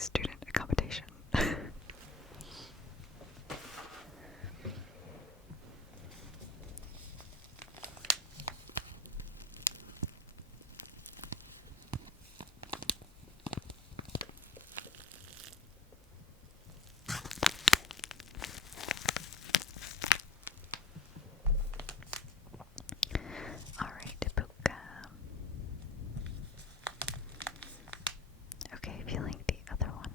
student accommodation. Alright, Puka. Okay, feeling the other one.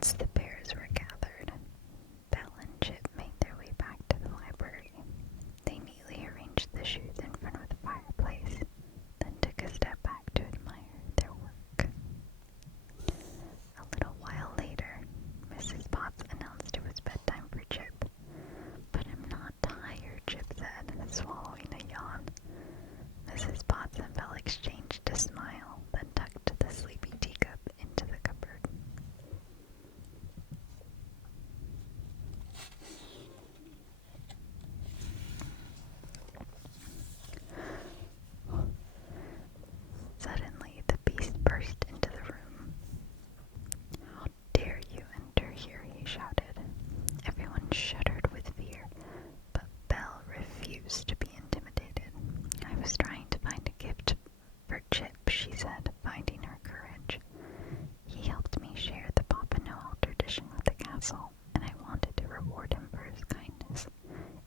Once the bears were gathered, Belle and Chip made their way back to the library. They neatly arranged the shoes in front of the fireplace, then took a step back to admire their work. A little while later, Mrs. Potts announced it was bedtime for Chip. "But I'm not tired," Chip said, swallowing a yawn. Mrs. Potts and Belle exchanged a smile, then tucked the sleepy teacup into the cupboard. Suddenly, the Beast burst into the room. "How dare you enter here?" he shouted. Everyone shuddered with fear, but Belle refused to be intimidated. "I was trying to find a gift for Chip," she said, finding her courage. "He helped me share the Papa Noel tradition with the castle, and I wanted to reward him for his kindness.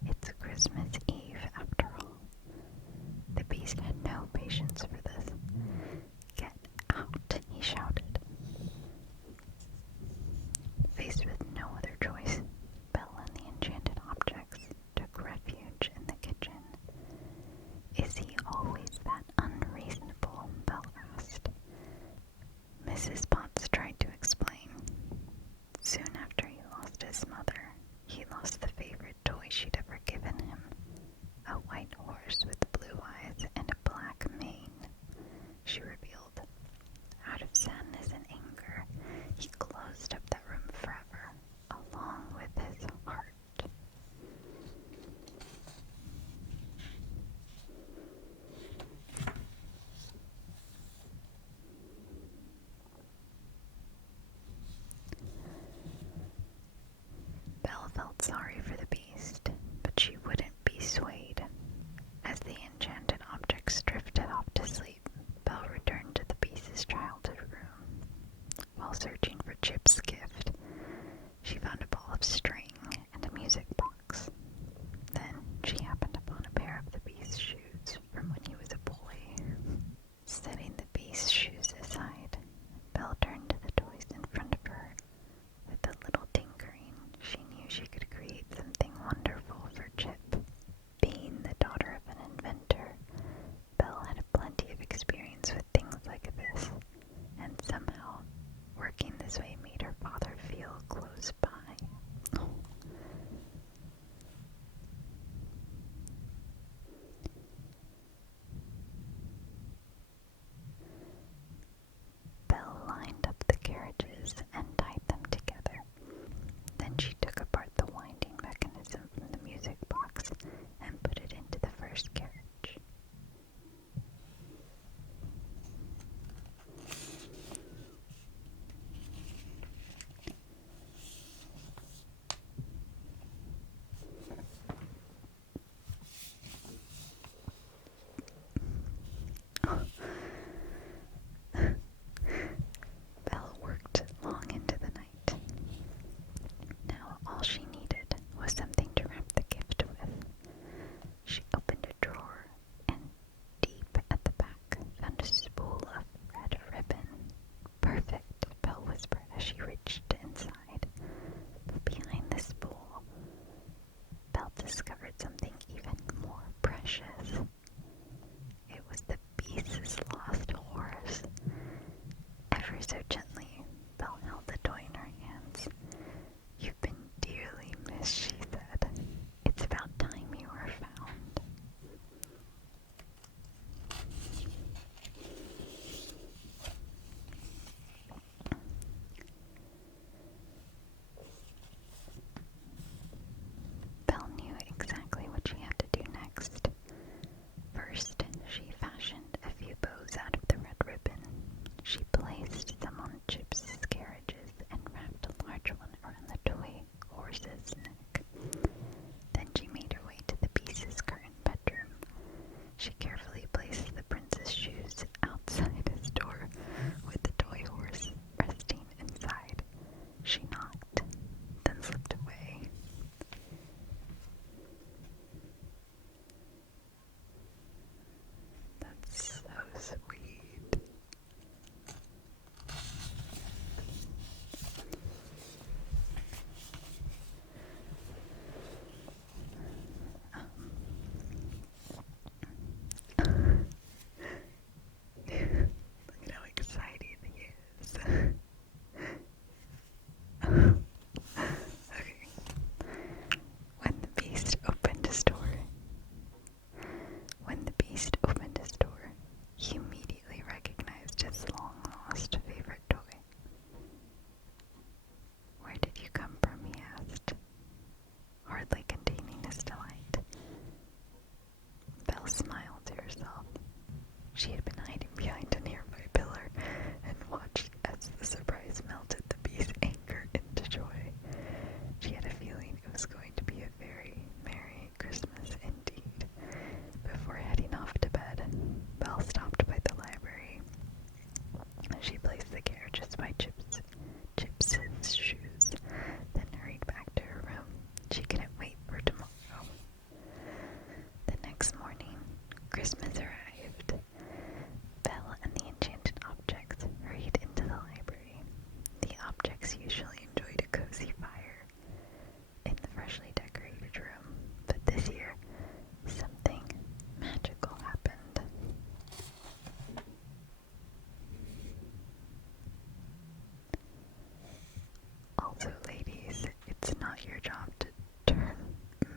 It's Christmas Eve, after all." The Beast had no patience for this. "Get out," he shouted. Faced with no other choice, Belle and the enchanted objects took refuge in the kitchen. "Is he always that unreasonable?" Belle asked. Mrs. Potts tried to explain. Soon after he lost his mother, he lost the favorite toy she'd ever given him, a white horse with blue eyes and a black mane, she revealed. Out of sadness and anger, he closed up that room forever, along with his heart. Belle felt sorry for the Beast, but she wouldn't be swayed. As the enchanted objects drifted off to sleep, Belle returned to the Beast's childhood room. While searching for Chip's gift, she found a ball of string and a music box. Then she happened upon a pair of the Beast's shoes from when he was a boy. Setting the Beast's shoes aside, Belle turned to the toys in front of her. With a little tinkering, she knew she could create Beast opened his door. He immediately recognized his long-lost favorite toy. "Where did you come from?" he asked, hardly containing his delight. Belle smiled to herself. She had been hiding behind a nearby pillar and watched as the surprise melted the Beast's anger into joy. She had a feeling it was going to be a very merry Christmas indeed. Before heading off to bed, Belle stopped by the library. She placed the carriages by Chip's shoes, then hurried back to her room. She couldn't wait for tomorrow. The next morning, Christmas arrived. Belle and the enchanted objects hurried into the library. The objects usually enjoyed a cozy fire in the freshly decorated room, but this year, something magical happened. Also, ladies, it's not your job to turn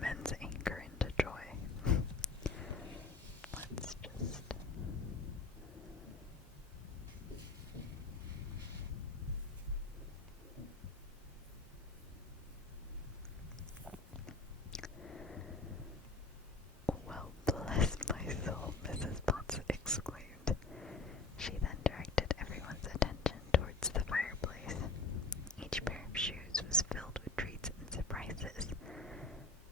men's anger into joy. Let's just... "Well, bless my soul," Mrs. Potts exclaimed. She then directed everyone's attention towards the fireplace. Each pair of shoes was filled with treats and surprises.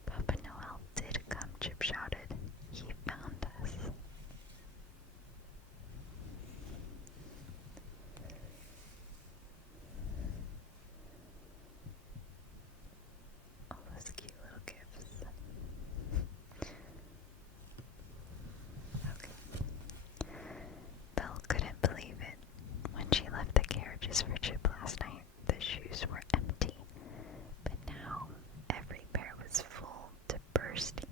"Papa Noel did come," Chip shouted. "He found us." All those cute little gifts. Okay. Belle couldn't believe it. When she left the carriages for Chip last night, the shoes were empty. But now, every pair was full to bursting.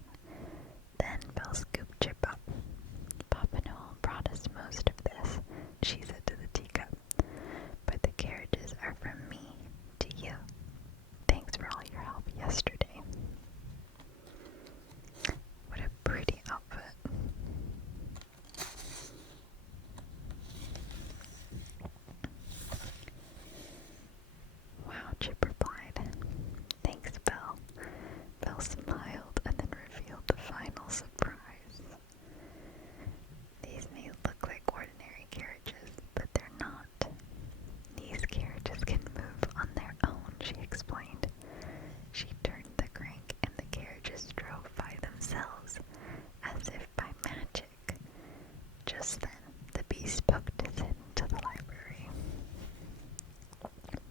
Then Belle scooped Chip up. "Papa Noel brought us most of this," she said to the teacup. "But the carriages are from me to you. Thanks for all your help yesterday." What a pretty outfit. "Wow," Chip replied. "Thanks, Belle." Belle smiled and then revealed the final surprise. "These may look like ordinary carriages, but they're not. These carriages can move on their own," she explained. She turned the crank and the carriages drove by themselves, as if by magic. Just then, the Beast poked his head into the library.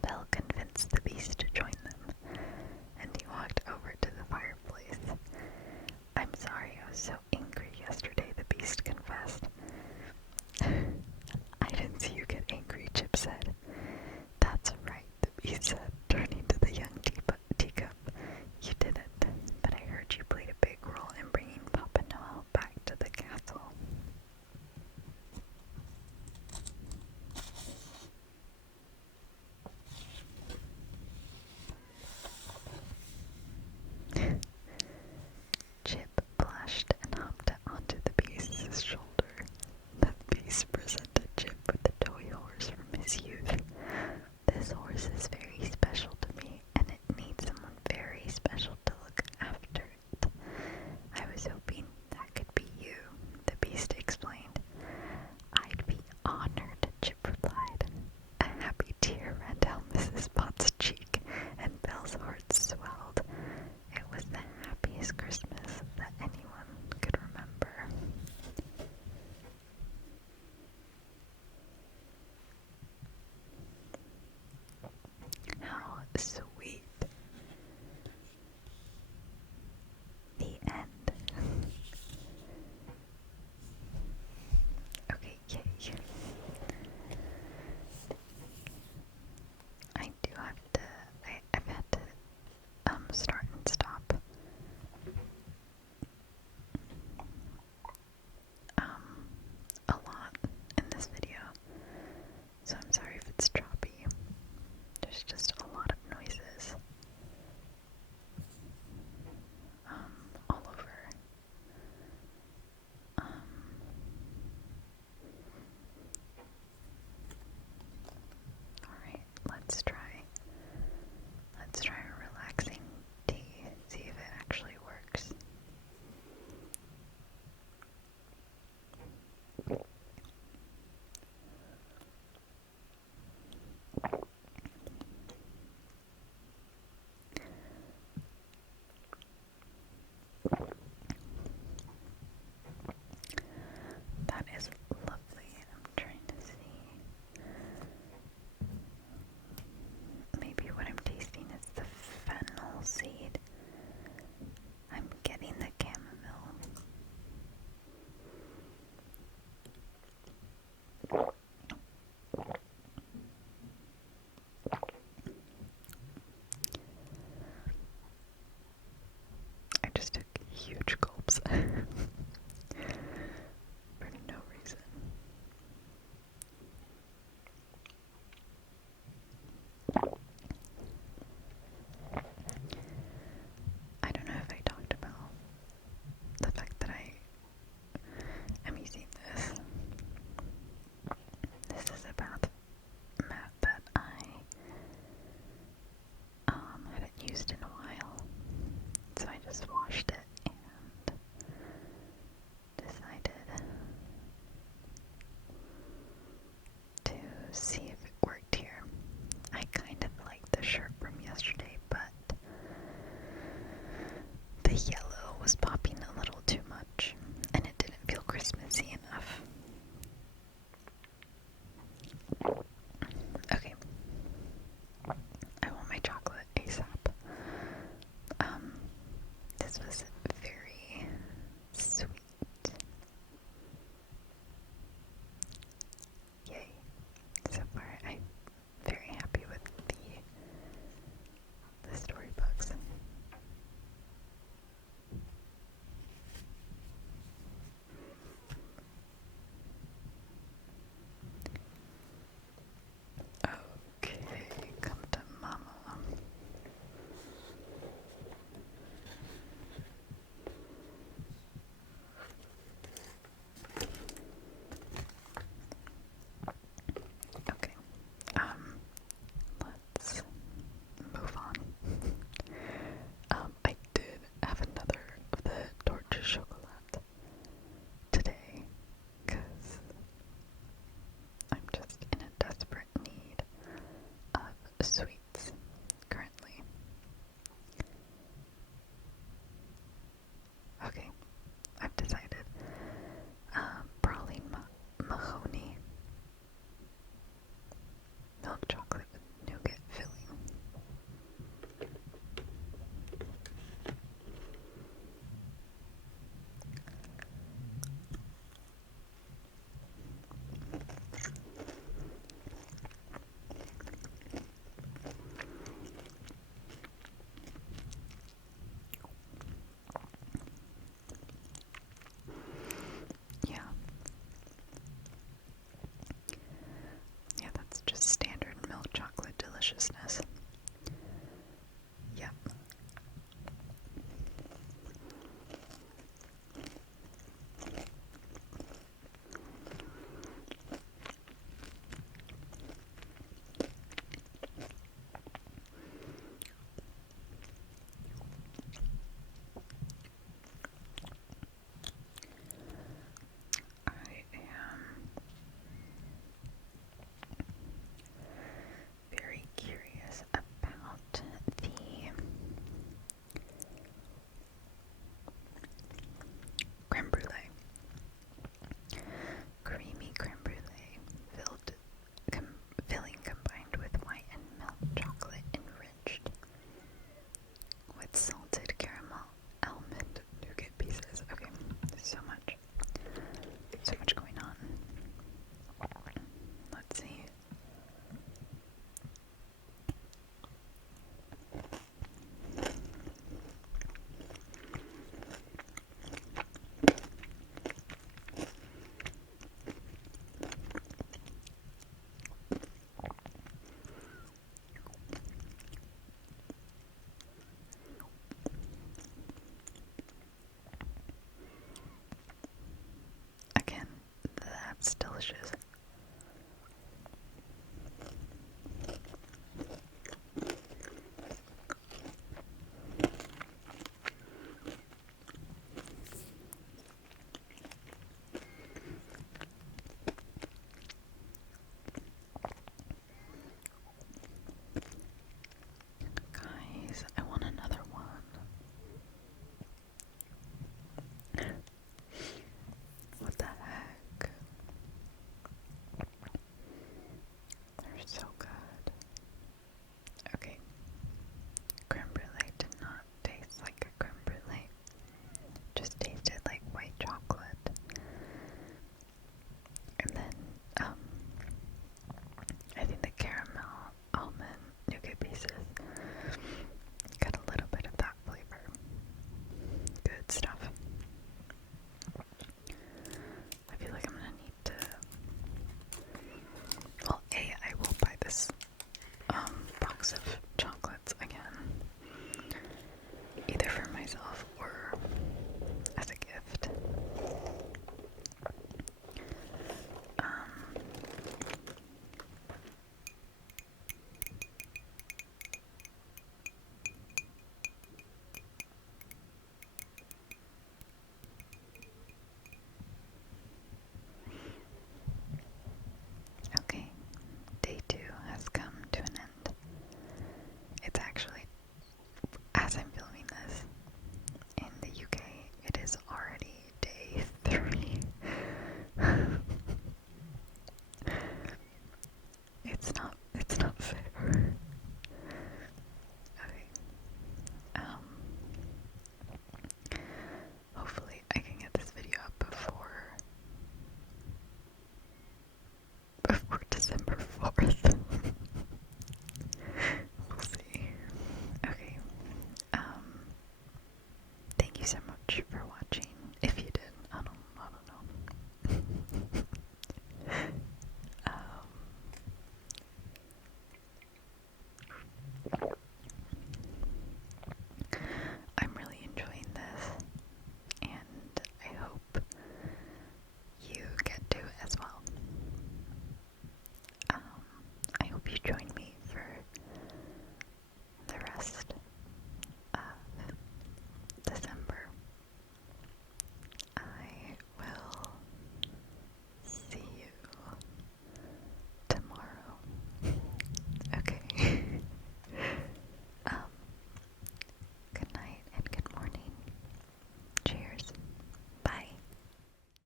Belle convinced the Beast to join them, and he walked over to the fireplace. "I'm sorry I was so angry yesterday," the Beast confessed. "I didn't see you get angry," Chip said. "That's right," the Beast said, turning to the young teacup. "You didn't, but I heard you played a big role in bringing Papa Noel back to the castle." Chip blushed and hopped onto the Beast's shoulder. The Beast presented Chip with the toy horse from his youth. "This horse is very special to me, and it needs someone very special to look after it. I was hoping that could be you," the Beast explained. "I'd be honored," Chip replied. A happy tear ran down Mrs. Potts' cheek, and Belle's heart swelled. It was the happiest Christmas that anyone could remember. It's delicious.